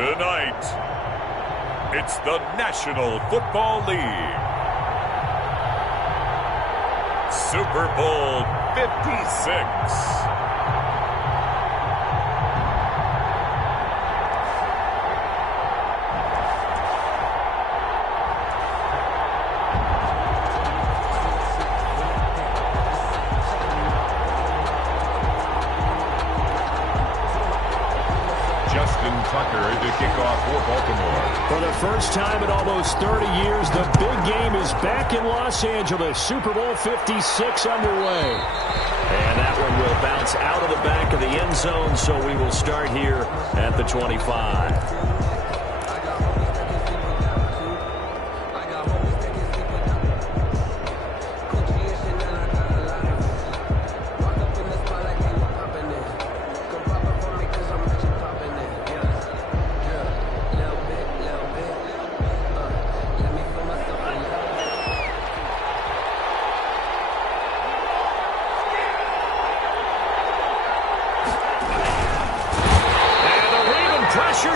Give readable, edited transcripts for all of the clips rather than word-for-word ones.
Tonight, it's the National Football League. Super Bowl 56. Tucker to kick off for Baltimore. For the first time in almost 30 years, the big game is back in Los Angeles. Super Bowl 56 underway. And that one will bounce out of the back of the end zone, so we will start here at the 25.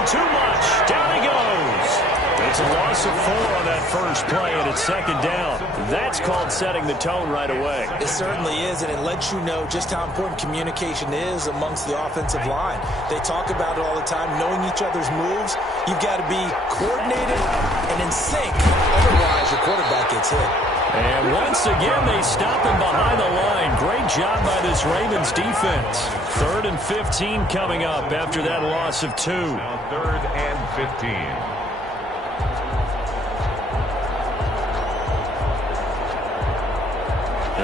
Too much. Down he goes. It's a loss of 4 on that first play, and it's second down. That's called setting the tone right away. It certainly is, and it lets you know just how important communication is amongst the offensive line. They talk about it all the time, knowing each other's moves. You've got to be coordinated and in sync. Otherwise, your quarterback gets hit. And once again, they stop him behind the line. Great job by this Ravens defense. 3rd and 15 coming up after that loss of 2. Now 3rd and 15.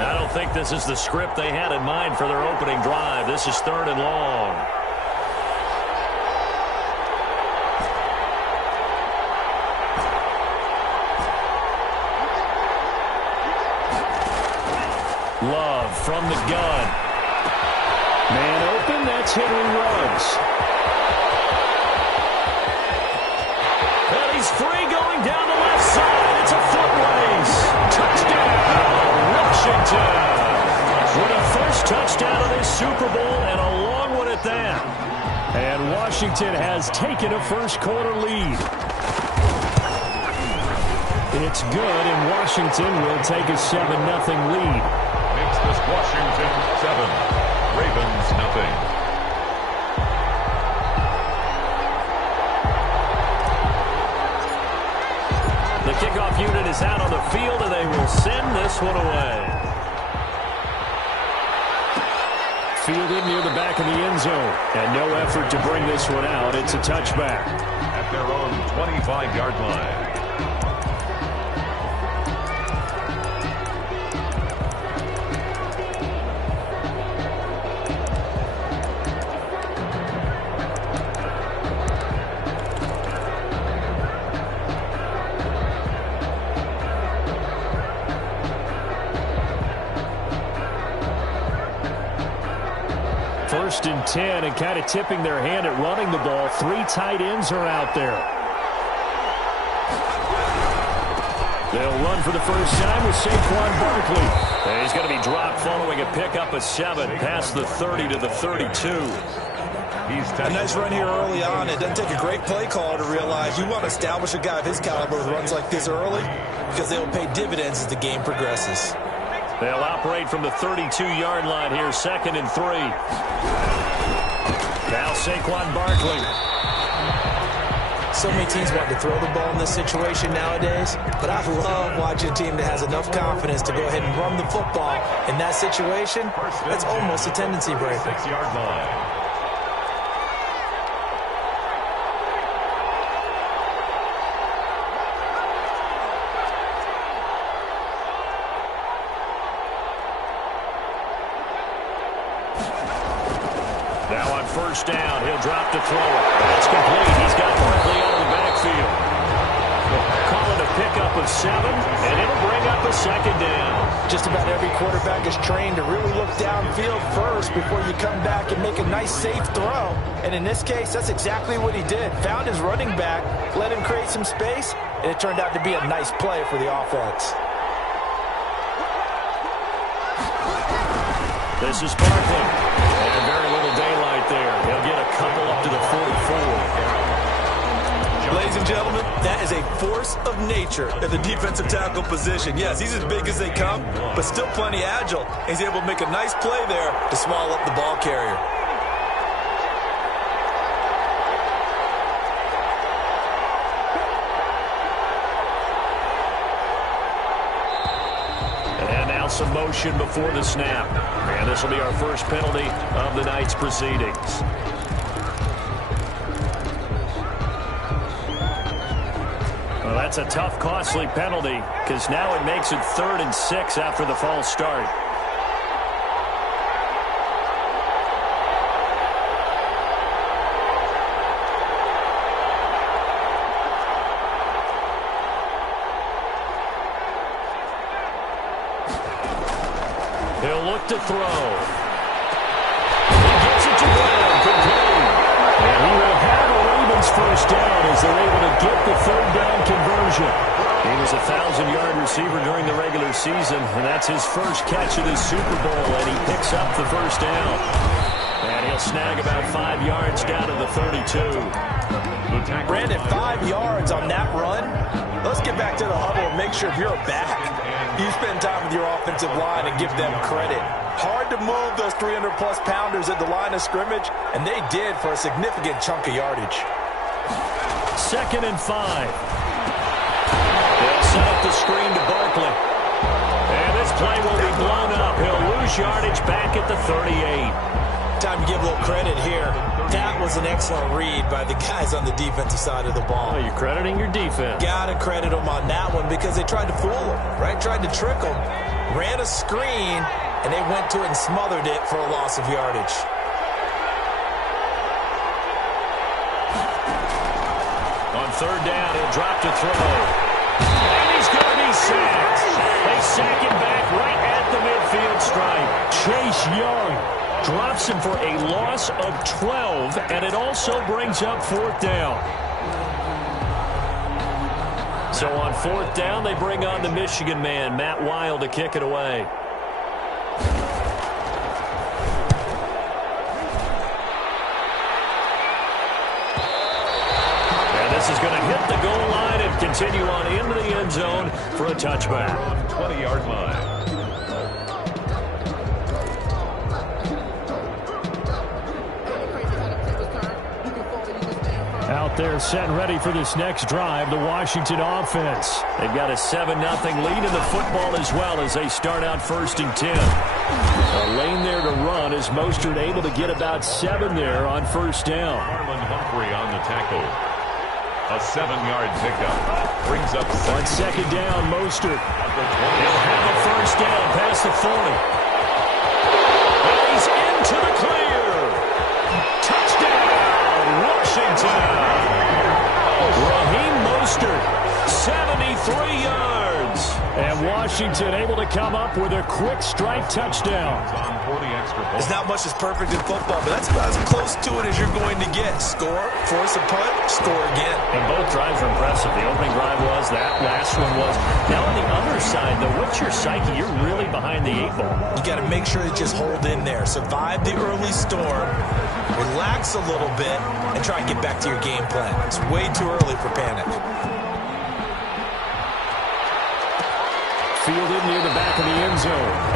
I don't think this is the script they had in mind for their opening drive. This is 3rd and long. Love from the gun. Man open, that's Henry Ruggs. And he's free going down the left side. It's a foot race. Touchdown, Washington. With a first touchdown of this Super Bowl and a long one at that. And Washington has taken a first quarter lead. It's good, and Washington will take a 7-0 lead. This Washington 7, Ravens nothing. The kickoff unit is out on the field, and they will send this one away. Fielded near the back of the end zone, and no effort to bring this one out. It's a touchback. At their own 25-yard line. First and 10, and kind of tipping their hand at running the ball. 3 tight ends are out there. They'll run for the first time with Saquon Barkley. And he's going to be dropped following a pickup of 7 past the 30 to the 32. A nice run here early on. It doesn't take a great play caller to realize you want to establish a guy of his caliber who runs like this early because they will pay dividends as the game progresses. They'll operate from the 32-yard line here, 2nd and 3. Now Saquon Barkley. So many teams want to throw the ball in this situation nowadays, but I love watching a team that has enough confidence to go ahead and run the football. In that situation, that's almost a tendency breaker. 6-yard line. Now on first down, he'll drop to throw it. That's complete. He's got Barkley out of the backfield. Call it a pickup of 7, and it'll bring up a 2nd down. Just about every quarterback is trained to really look downfield first before you come back and make a nice, safe throw. And in this case, that's exactly what he did. Found his running back, let him create some space, and it turned out to be a nice play for the offense. This is Barkley. And very little daylight there. He'll get a couple up to the 44. Ladies and gentlemen, that is a force of nature at the defensive tackle position. Yes, he's as big as they come, but still plenty agile. He's able to make a nice play there to swallow up the ball carrier. And now some motion before the snap. And this will be our first penalty of the night's proceedings. Well, that's a tough, costly penalty because now it makes it 3rd and 6 after the false start. He'll look to throw. He gets it to ground, complete. And he will have a Ravens first down as they're able to get the 3rd down conversion. He was a 1,000-yard receiver during the regular season, and that's his first catch of this Super Bowl, and he picks up the first down. And he'll snag about 5 yards down to the 32. Brandon, 5 yards on that run. Let's get back to the huddle and make sure if you're a back, you spend time with your offensive line and give them credit. Hard to move those 300-plus pounders at the line of scrimmage, and they did for a significant chunk of yardage. 2nd and 5. They'll set up the screen to Barkley. And this play will be blown up. He'll lose yardage back at the 38. Time to give a little credit here. That was an excellent read by the guys on the defensive side of the ball. Oh, you're crediting your defense. Gotta credit them on that one because they tried to fool him, right? Tried to trick him. Ran a screen, and they went to it and smothered it for a loss of yardage. On 3rd down, he'll drop to throw. And he's going to be sacked. They sack him back right at the midfield stripe. Chase Young drops him for a loss of 12, and it also brings up 4th down. So on 4th down, they bring on the Michigan man, Matt Wild, to kick it away. And this is going to hit the goal line and continue on into the end zone for a touchback. 20-yard line. Out there set and ready for this next drive, the Washington offense. They've got a 7-0 lead in the football as well as they start out 1st and 10. A lane there to run as Mostert able to get about 7 there on 1st down. Marlon Humphrey on the tackle. A 7-yard pickup. Brings up on 2nd down, Mostert. He'll have a 1st down past the 40. And he's into the clear. Touchdown, Washington. Raheem Mostert, 73 yards. And Washington able to come up with a quick strike touchdown. There's not much that's perfect in football, but that's about as close to it as you're going to get. Score, force a punt, score again. And both drives were impressive. The opening drive was, that last one was. Now on the other side, though, what's your psyche? You're really behind the 8 ball. You got to make sure you just hold in there. Survive the early storm, relax a little bit, and try and get back to your game plan. It's way too early for panic. Fielded near the back of the end zone.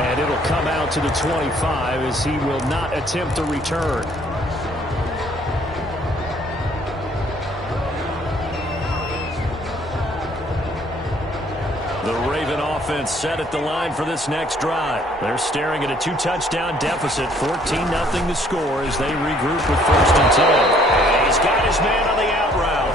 And it'll come out to the 25 as he will not attempt to return. The Raven offense set at the line for this next drive. They're staring at a 2-touchdown deficit, 14-0 to score as they regroup with 1st and 10. And he's got his man on the out route.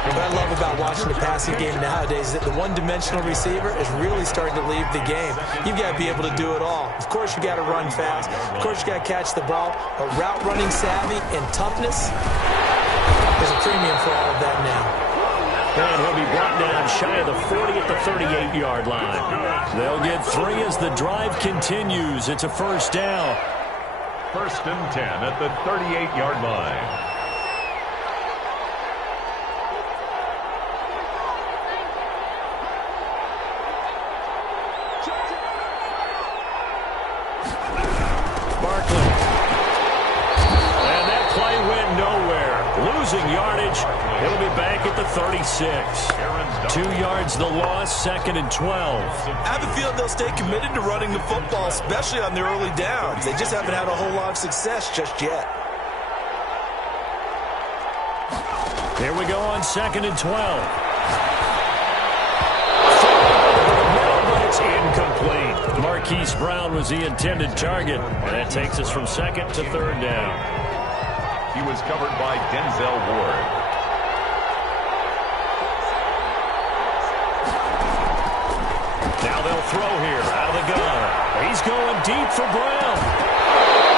What I love about watching the passing game nowadays is that the one-dimensional receiver is really starting to leave the game. You've got to be able to do it all. Of course, you got to run fast. Of course, you got to catch the ball. But route running savvy and toughness, there's a premium for all of that now. And he'll be brought down shy of the 40 at the 38-yard line. They'll get 3 as the drive continues. It's a 1st down. 1st and 10 at the 38-yard line. losing yardage. It'll be back at the 36. 2 yards the loss, 2nd and 12. I have a feeling they'll stay committed to running the football, especially on their early downs. They just haven't had a whole lot of success just yet. Here we go on 2nd and 12. But it's incomplete. Marquise Brown was the intended target, and that takes us from 2nd to 3rd down. He was covered by Denzel Ward. Now they'll throw here out of the gun. He's going deep for Brown.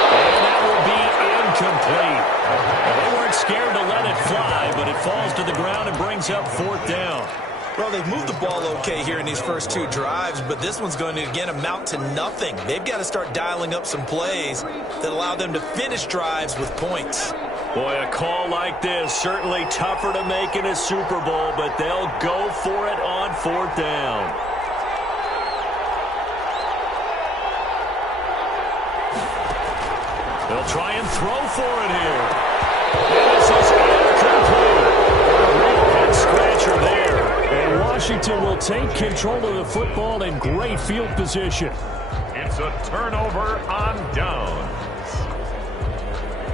And that will be incomplete. They weren't scared to let it fly, but it falls to the ground and brings up 4th down. Well, they've moved the ball okay here in these first 2 drives, but this one's going to, again, amount to nothing. They've got to start dialing up some plays that allow them to finish drives with points. Boy, a call like this, certainly tougher to make in a Super Bowl, but they'll go for it on 4th down. They'll try and throw for it here. This is incomplete. A real head-scratcher there. And Washington will take control of the football in great field position. It's a turnover on downs.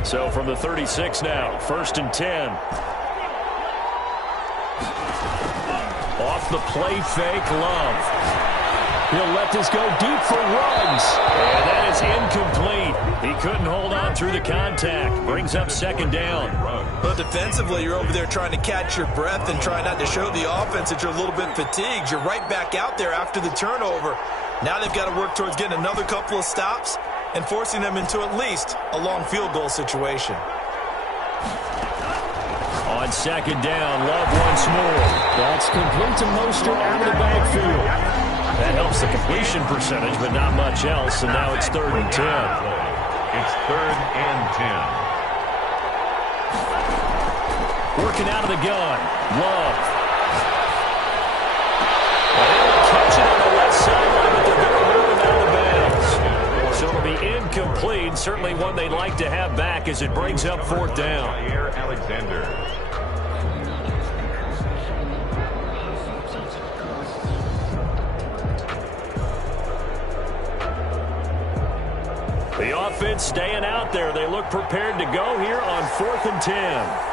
So from the 36 now, 1st and 10. Off the play fake, Love. He'll let this go deep for Ruggs. And that is incomplete. He couldn't hold on through the contact. Brings up 2nd down. Well, defensively, you're over there trying to catch your breath and try not to show the offense that you're a little bit fatigued. You're right back out there after the turnover. Now they've got to work towards getting another couple of stops and forcing them into at least a long field goal situation. On 2nd down, Love once more. That's complete to Mostert out of the backfield. That helps the completion percentage, but not much else, and now it's 3rd and 10. It's 3rd and 10. Working out of the gun, Love. And they'll catch it on the left sideline, but they're going to move him out of bounds. So it'll be incomplete, certainly one they'd like to have back as it brings up 4th down. Jaire Alexander. The offense staying out there. They look prepared to go here on 4th and 10.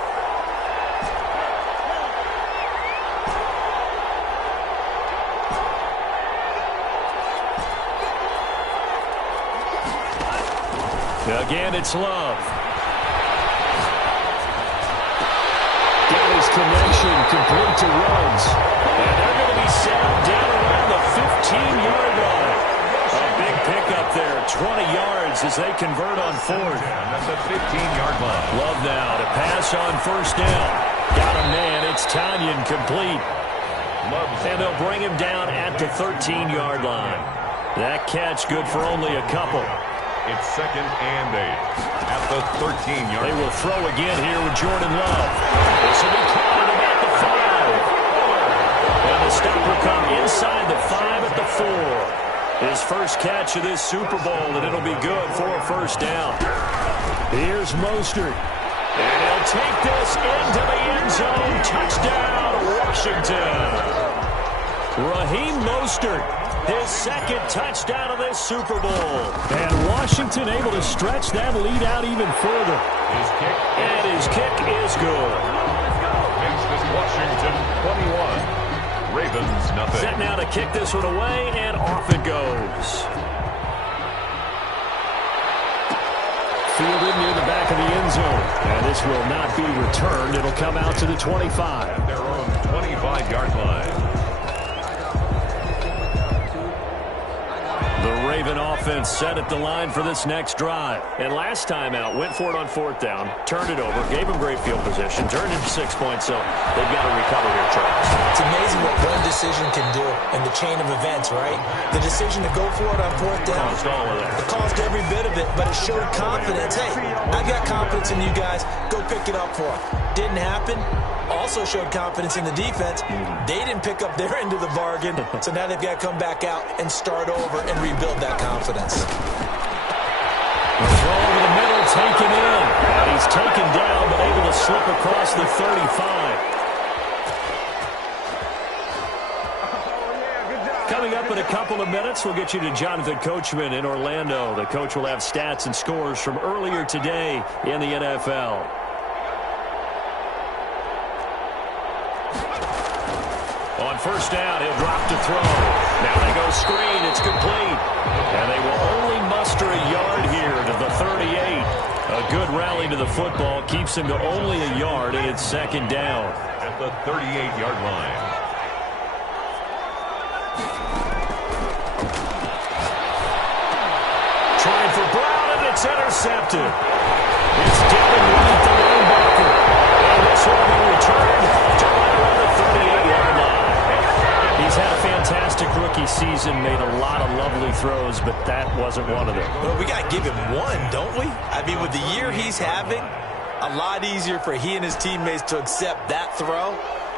Again, it's Love. Got his connection complete to Ruggs. And they're going to be settled down around the 15-yard line. A big pickup there, 20 yards as they convert on 4th. That's a 15-yard line. Love now to pass on 1st down. Got a man, it's Tanyan complete. And they'll bring him down at the 13-yard line. That catch good for only a couple. It's 2nd and 8 at the 13-yard line. They will throw again here with Jordan Love. This will be caught about the 5. And the stop will come inside the 5 at the 4. His first catch of this Super Bowl, and it'll be good for a 1st down. Here's Mostert. And he'll take this into the end zone. Touchdown, Washington. Raheem Mostert, his 2nd touchdown of this Super Bowl. And Washington able to stretch that lead out even further. His kick is good. Makes this Washington 21. Ravens nothing. Set now to kick this one away, and off it goes. Fielded near the back of the end zone. And this will not be returned. It'll come out to the 25. At their own 25-yard line. The Raven offense set at the line for this next drive. And last time out, went for it on 4th down, turned it over, gave them great field position, turned into 6 points, so they've got to recover here, Charles. It's amazing what one decision can do in the chain of events, right? The decision to go for it on 4th down. Caused all of that. It caused every bit of it, but it showed confidence. Hey, I got confidence in you guys. Go pick it up for them. Didn't happen. Also showed confidence in the defense. They didn't pick up their end of the bargain, so now they've got to come back out and start over and rebuild that confidence. The throw over the middle to taken in. And he's taken down, but able to slip across the 35. Coming up in a couple of minutes, we'll get you to Jonathan Coachman in Orlando. The coach will have stats and scores from earlier today in the NFL. On first down, he'll drop to throw. Now they go screen. It's complete. And they will only muster a yard here to the 38. A good rally to the football keeps him to only a yard, and it's second down. At the 38-yard line. Trying for Brown, and it's intercepted. It's Devin White, the linebacker. And this will be returned to right around the 38-yard line. He's had a fantastic rookie season, made a lot of lovely throws, but that wasn't one of them. Well, we got to give him one, don't we? I mean, with the year he's having, a lot easier for he and his teammates to accept that throw,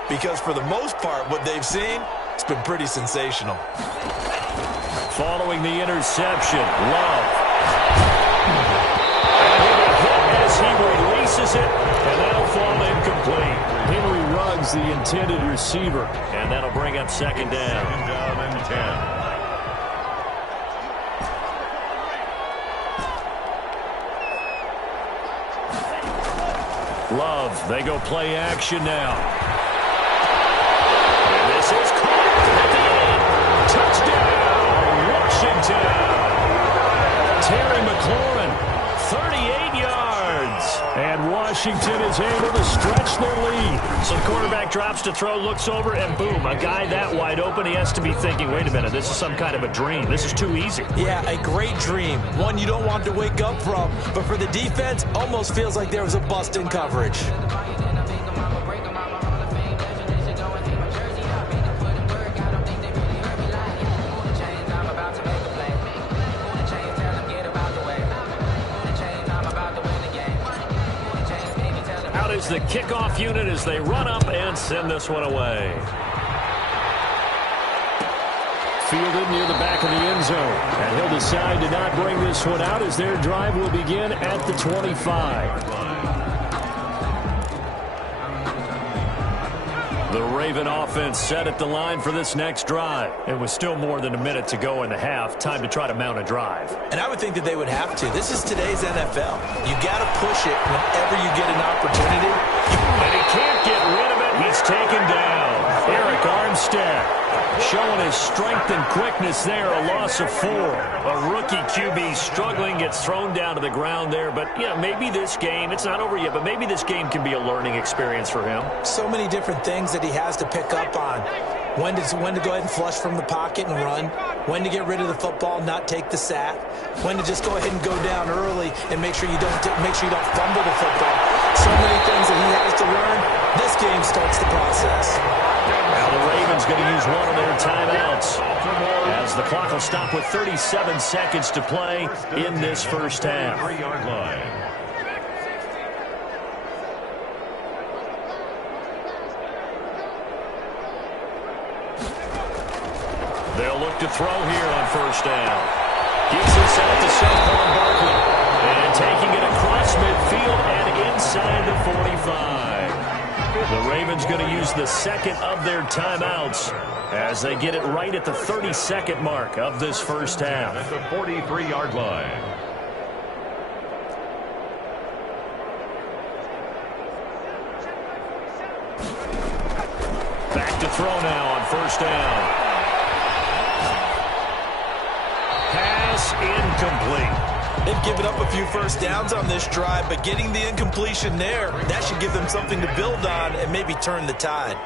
because for the most part, what they've seen, it's been pretty sensational. Following the interception, Love. As he releases it, and that'll fall incomplete. Henry Ruggs, the intended receiver, and that'll bring up second down. Second down and 10. Love, they go play action now. And this is caught at the end. Touchdown, Washington. Terry McLaurin, 38 yards. And Washington is able to stretch their lead. So the quarterback drops to throw, looks over, and boom, a guy that wide open, he has to be thinking, wait a minute, this is some kind of a dream. This is too easy. Yeah, a great dream. One you don't want to wake up from. But for the defense, almost feels like there was a bust in coverage. The kickoff unit as they run up and send this one away. Fielded near the back of the end zone. And he'll decide to not bring this one out as their drive will begin at the 25. The Raven offense set at the line for this next drive. It was still more than a minute to go in the half. Time to try to mount a drive. And I would think that they would have to. This is today's NFL. You got to push it whenever you get an opportunity. And he can't get rid of it. He's taken down. Eric Armstead showing his strength and quickness there. A loss of 4. A rookie QB struggling, gets thrown down to the ground there. But, yeah, maybe this game, it's not over yet, but maybe this game can be a learning experience for him. So many different things that he has to pick up on. When to go ahead and flush from the pocket and run. When to get rid of the football, not take the sack. When to just go ahead and go down early and make sure you don't fumble the football. So many things that he has to learn. This game starts the process. Now the Ravens going to use one of their timeouts as the clock will stop with 37 seconds to play in this first half. 3-yard line. They'll look to throw here on first down. Gives this out to Saquon Barkley. And taking it across midfield and inside the 45. The Ravens going to use the second of their timeouts as they get it right at the 32nd mark of this first half. At the 43-yard line. Back to throw now on first down. Pass incomplete. They've given up a few first downs on this drive, but getting the incompletion there, that should give them something to build on and maybe turn the tide.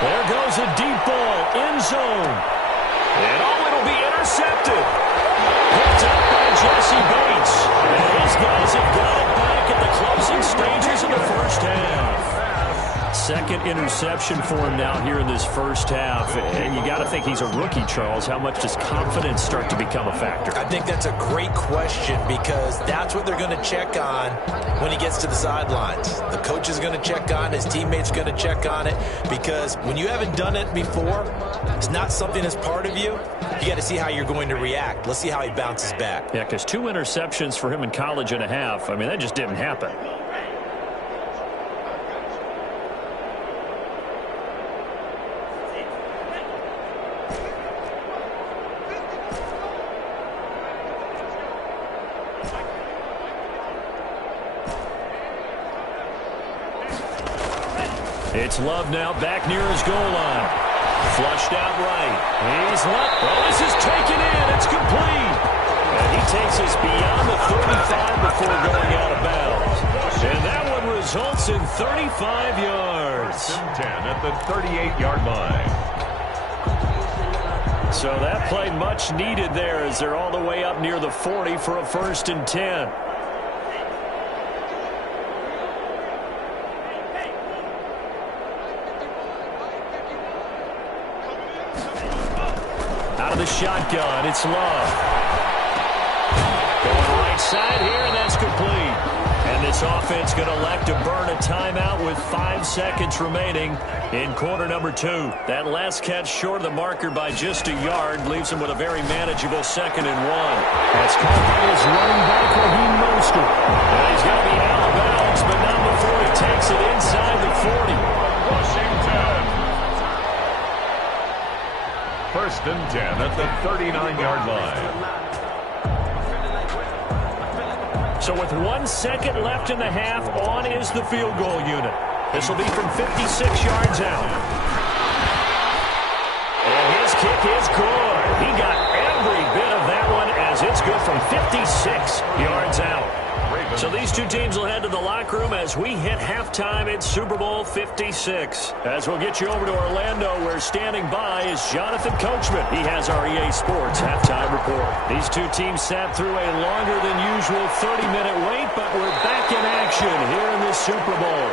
There goes a deep ball, end zone. And it'll be intercepted. Picked up by Jesse Bates. And his guys have got it back at the closing stages of the first half. Second interception for him now here in this first half. And you got to think he's a rookie, Charles. How much does confidence start to become a factor? I think that's a great question because that's what they're going to check on when he gets to the sidelines. The coach is going to check on it. His teammates going to check on it because when you haven't done it before, it's not something that's part of you. You got to see how you're going to react. Let's see how he bounces back. Yeah, because 2 interceptions for him in college and a half. I mean, that just didn't happen. It's Love now back near his goal line. Flushed out right. He's left. Oh, this is taken in. It's complete. And he takes us beyond the 35 before going out of bounds. And that one results in 35 yards. 10 at the 38-yard line. So that play much needed there as they're all the way up near the 40 for a 1st and 10. The shotgun, it's Love. Going right side here, and that's complete. And this offense going to elect to burn a timeout with 5 seconds remaining in quarter number 2. That last catch short of the marker by just a yard leaves him with a very manageable 2nd and 1. That's caught by his running back, Raheem Mostert. And he's going to be out of bounds, but not before he takes it inside the 40. Washington. 1st and 10 at the 39-yard line. So with 1 second left in the half, on is the field goal unit. This will be from 56 yards out. And his kick is good. He got every bit of that one as it's good from 56 yards out. So these two teams will head to the locker room as we hit halftime in Super Bowl 56. As we'll get you over to Orlando, where standing by is Jonathan Coachman. He has our EA Sports halftime report. These two teams sat through a longer than usual 30-minute wait, but we're back in action here in this Super Bowl.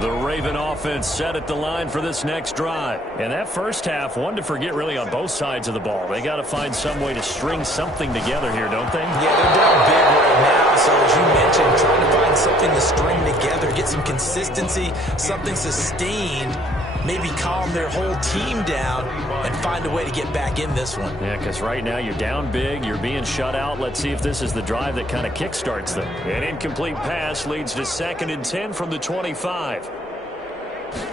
The Raven offense set at the line for this next drive. And that first half, one to forget really on both sides of the ball. They got to find some way to string something together here, don't they? Yeah, they're down big right now. So as you mentioned, trying to find something to string together, get some consistency, something sustained, maybe calm their whole team down and find a way to get back in this one. Yeah, because right now you're down big, you're being shut out. Let's see if this is the drive that kind of kickstarts them. An incomplete pass leads to 2nd and 10 from the 25. They'll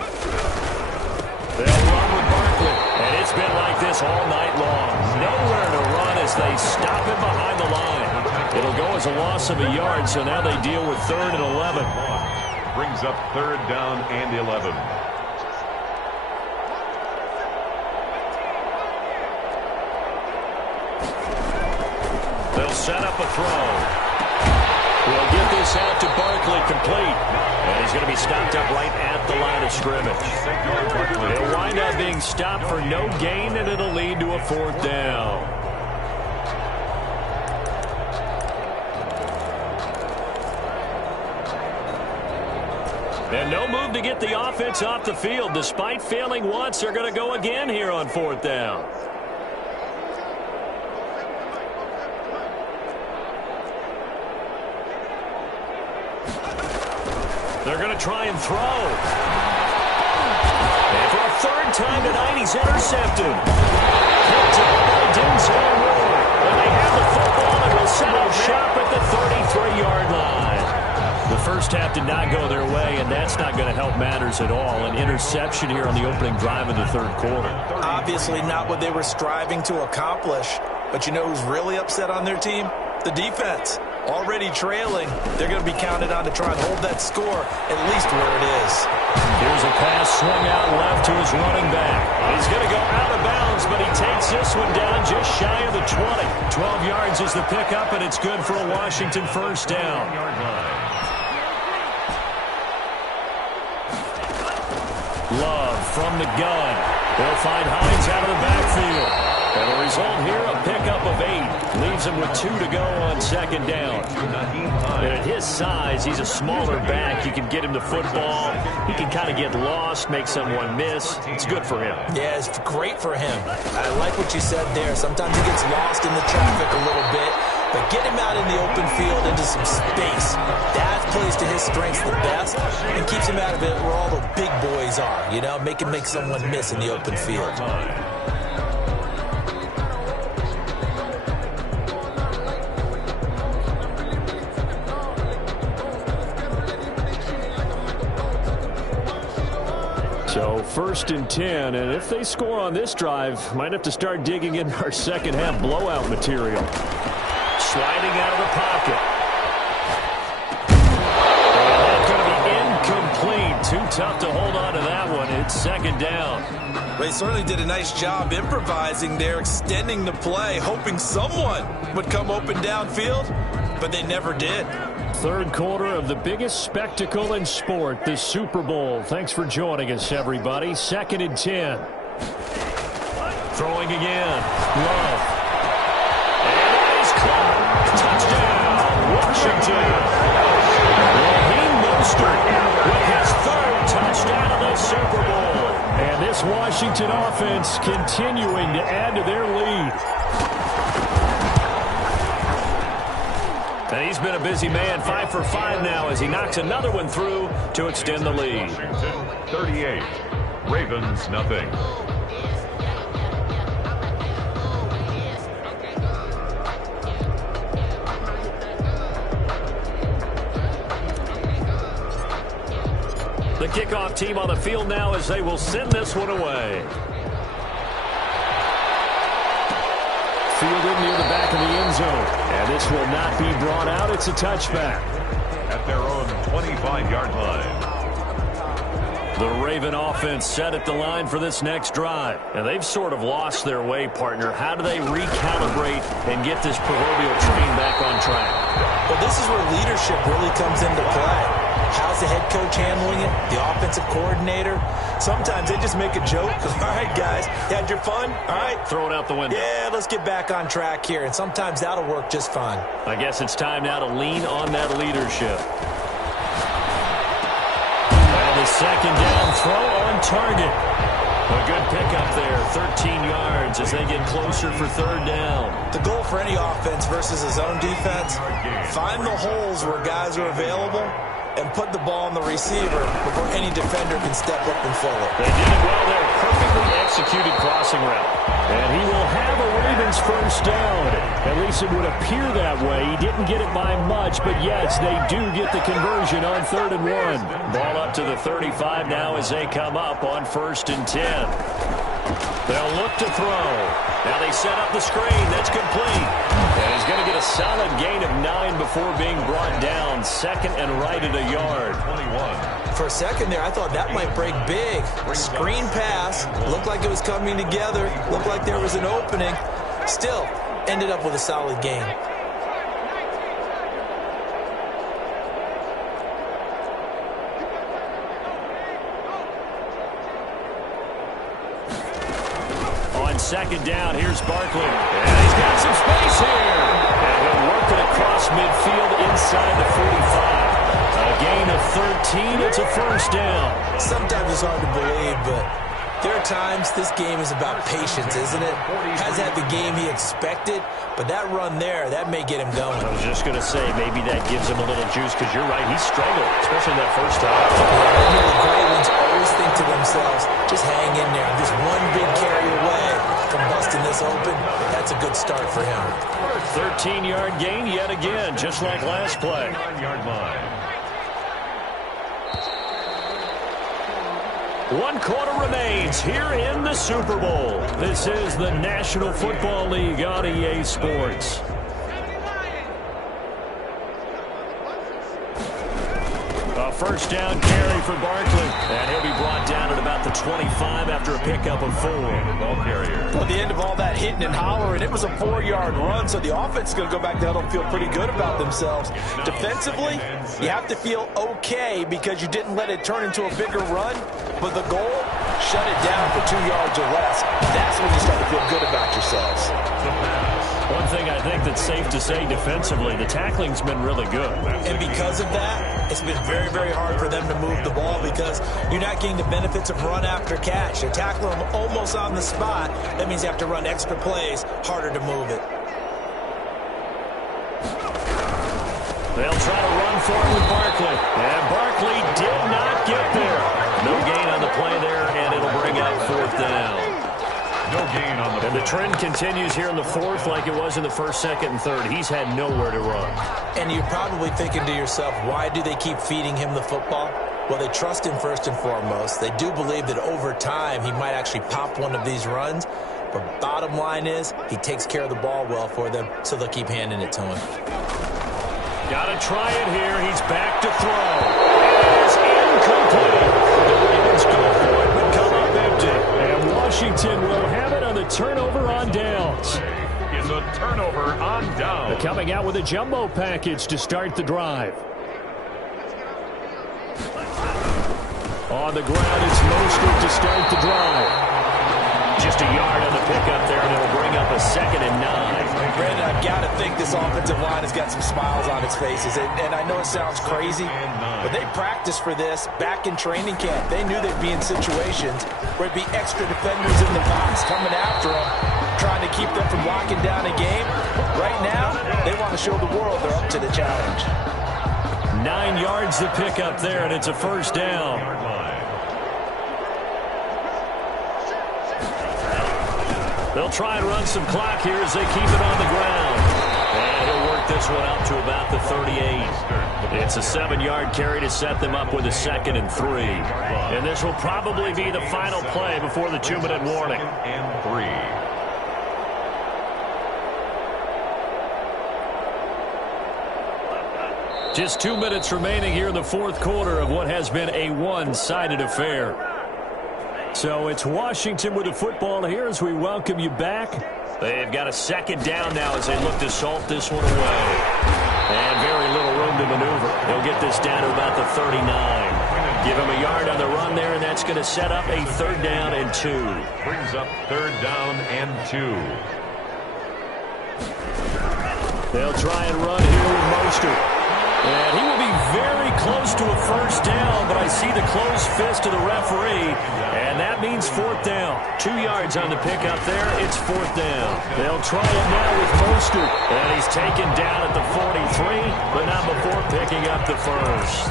run with Barkley, and it's been like this all night long. Nowhere to run as they stop him behind the line. It'll go as a loss of a yard, so now they deal with 3rd and 11. Brings up 3rd down and 11. They'll set up a throw. We'll get this out to Barkley, complete. And he's going to be stopped up right at the line of scrimmage. He'll wind up being stopped for no gain, and it'll lead to a 4th down. And no move to get the offense off the field. Despite failing once, they're going to go again here on 4th down. They're going to try and throw. And for a 3rd time tonight, he's intercepted. Picked up by Denzel Ward. And they have the football and will set up shop at the 33-yard line. The first half did not go their way, and that's not going to help matters at all. An interception here on the opening drive of the 3rd quarter. Obviously not what they were striving to accomplish. But you know who's really upset on their team? The defense. Already trailing, they're going to be counted on to try and hold that score at least where it is. Here's a pass swung out left to his running back. He's going to go out of bounds, but he takes this one down just shy of the 20. 12 yards is the pickup, and it's good for a Washington 1st down. Love from the gun. They'll find Hines out of the backfield. And the result here, a pickup of 8. Leaves him with 2 to go on second down. And at his size, he's a smaller back. You can get him the football. He can kind of get lost, make someone miss. It's good for him. Yeah, it's great for him. I like what you said there. Sometimes he gets lost in the traffic a little bit. But get him out in the open field into some space. That plays to his strengths the best and keeps him out of it where all the big boys are. You know, make him make someone miss in the open field. So 1st and 10, and if they score on this drive, might have to start digging in our second half blowout material. Sliding out of the pocket. And that's going to be incomplete. Too tough to hold on to that one. It's second down. They certainly did a nice job improvising there, extending the play, hoping someone would come open downfield, but they never did. Third quarter of the biggest spectacle in sport, the Super Bowl. Thanks for joining us, everybody. 2nd and 10. Throwing again. Love. Touchdown, Washington. Raheem Mostert with his 3rd touchdown of the Super Bowl. And this Washington offense continuing to add to their lead. And he's been a busy man, 5 for 5 now as he knocks another one through to extend the lead. Washington 38, Ravens nothing. The kickoff team on the field now as they will send this one away. Fielded near the back of the end zone. And this will not be brought out. It's a touchback. At their own 25-yard line. The Raven offense set at the line for this next drive. And they've sort of lost their way, partner. How do they recalibrate and get this proverbial train back on track? Well, this is where leadership really comes into play. How's the head coach handling it? The offensive coordinator? Sometimes they just make a joke. All right, guys, you had your fun? All right. Throw it out the window. Yeah, let's get back on track here. And sometimes that'll work just fine. I guess it's time now to lean on that leadership. And the second down throw on target. A good pickup there, 13 yards as they get closer for 3rd down. The goal for any offense versus a zone defense, find the holes where guys are available and put the ball on the receiver before any defender can step up and fill it. They did it well there. Perfectly executed crossing route. And he will have a Ravens 1st down. At least it would appear that way. He didn't get it by much, but yes, they do get the conversion on 3rd and 1. Ball up to the 35 now as they come up on 1st and 10. They'll look to throw. Now they set up the screen. That's complete. And he's going to get a solid gain of 9 before being brought down. 2nd and right at a yard. 21. For a second there, I thought that might break big. Screen pass. Looked like it was coming together. Looked like there was an opening. Still, ended up with a solid gain. Second down, here's Barkley. And he's got some space here. And he'll work it across midfield inside the 45. A gain of 13, it's a 1st down. Sometimes it's hard to believe, but there are times this game is about patience, isn't it? Hasn't had the game he expected, but that run there, that may get him going. I was just going to say, maybe that gives him a little juice, because you're right, he struggled, especially that first time. Yeah, the great ones always think to themselves, just hang in there. Just one big carry away from busting this open. That's a good start for him. 13-yard gain yet again, just like last play. 9-yard line. 1 quarter remains here in the Super Bowl. This is the National Football League on EA Sports. A first down carry for Barkley. And he'll be brought down at about the 25 after a pickup of 4. Ball carrier. Well, at the end of all that hitting and hollering, it was a 4-yard run, so the offense is going to go back to huddle and feel pretty good about themselves. Defensively, you have to feel okay because you didn't let it turn into a bigger run, but the goal, shut it down for 2 yards or less. That's when you start to feel good about yourselves. One thing I think that's safe to say defensively, the tackling's been really good. And because of that, it's been very, very hard for them to move the ball because you're not getting the benefits of run after catch. They're tackling them almost on the spot. That means you have to run extra plays, harder to move it. They'll try to run for it with Barkley. And Barkley did not get there. No gain on the play there, and it'll bring up 4th down. No gain on the play. And the trend continues here in the 4th like it was in the 1st, 2nd, and 3rd. He's had nowhere to run. And you're probably thinking to yourself, why do they keep feeding him the football? Well, they trust him first and foremost. They do believe that over time he might actually pop one of these runs. But bottom line is he takes care of the ball well for them, so they'll keep handing it to him. Got to try it here. He's back to throw. It is incomplete. The Ravens go for it, but come up empty. And Washington will have it on the turnover on downs. Is a turnover on down. They're coming out with a jumbo package to start the drive. On the ground, it's Mostert to start the drive. Just a yard on the pickup there, and it'll bring up a 2nd and 9. Brandon, I've got to think this offensive line has got some smiles on its faces. And I know it sounds crazy, but they practiced for this back in training camp. They knew they'd be in situations where it'd be extra defenders in the box coming after them, trying to keep them from locking down a game. Right now, they want to show the world they're up to the challenge. 9 yards to pick up there, and it's a 1st down. They'll try and run some clock here as they keep it on the ground. And he'll work this one out to about the 38. It's a 7-yard carry to set them up with a 2nd and 3. And this will probably be the final play before the 2-minute warning. And 3. Just 2 minutes remaining here in the 4th quarter of what has been a one-sided affair. So it's Washington with the football here as we welcome you back. They've got a 2nd down now as they look to salt this one away. And very little room to maneuver. They'll get this down to about the 39. Give him a yard on the run there, and that's going to set up a 3rd down and 2. Brings up 3rd down and 2. They'll try and run here with Mostert. And he will be very close to a 1st down, but I see the closed fist of the referee, and that means 4th down. 2 yards on the pickup there. It's 4th down. They'll try it now with Mostert, and he's taken down at the 43, but not before picking up the 1st.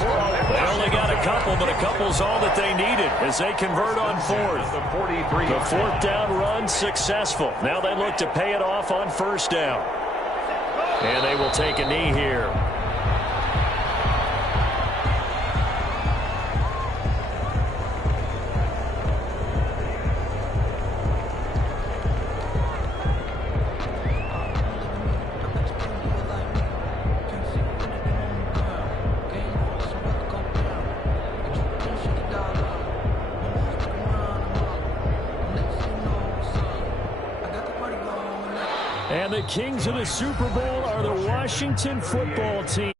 They only got a couple, but a couple's all that they needed as they convert on 4th. The 4th down run successful. Now they look to pay it off on 1st down. And they will take a knee here. And the kings of the Super Bowl are the Washington football team.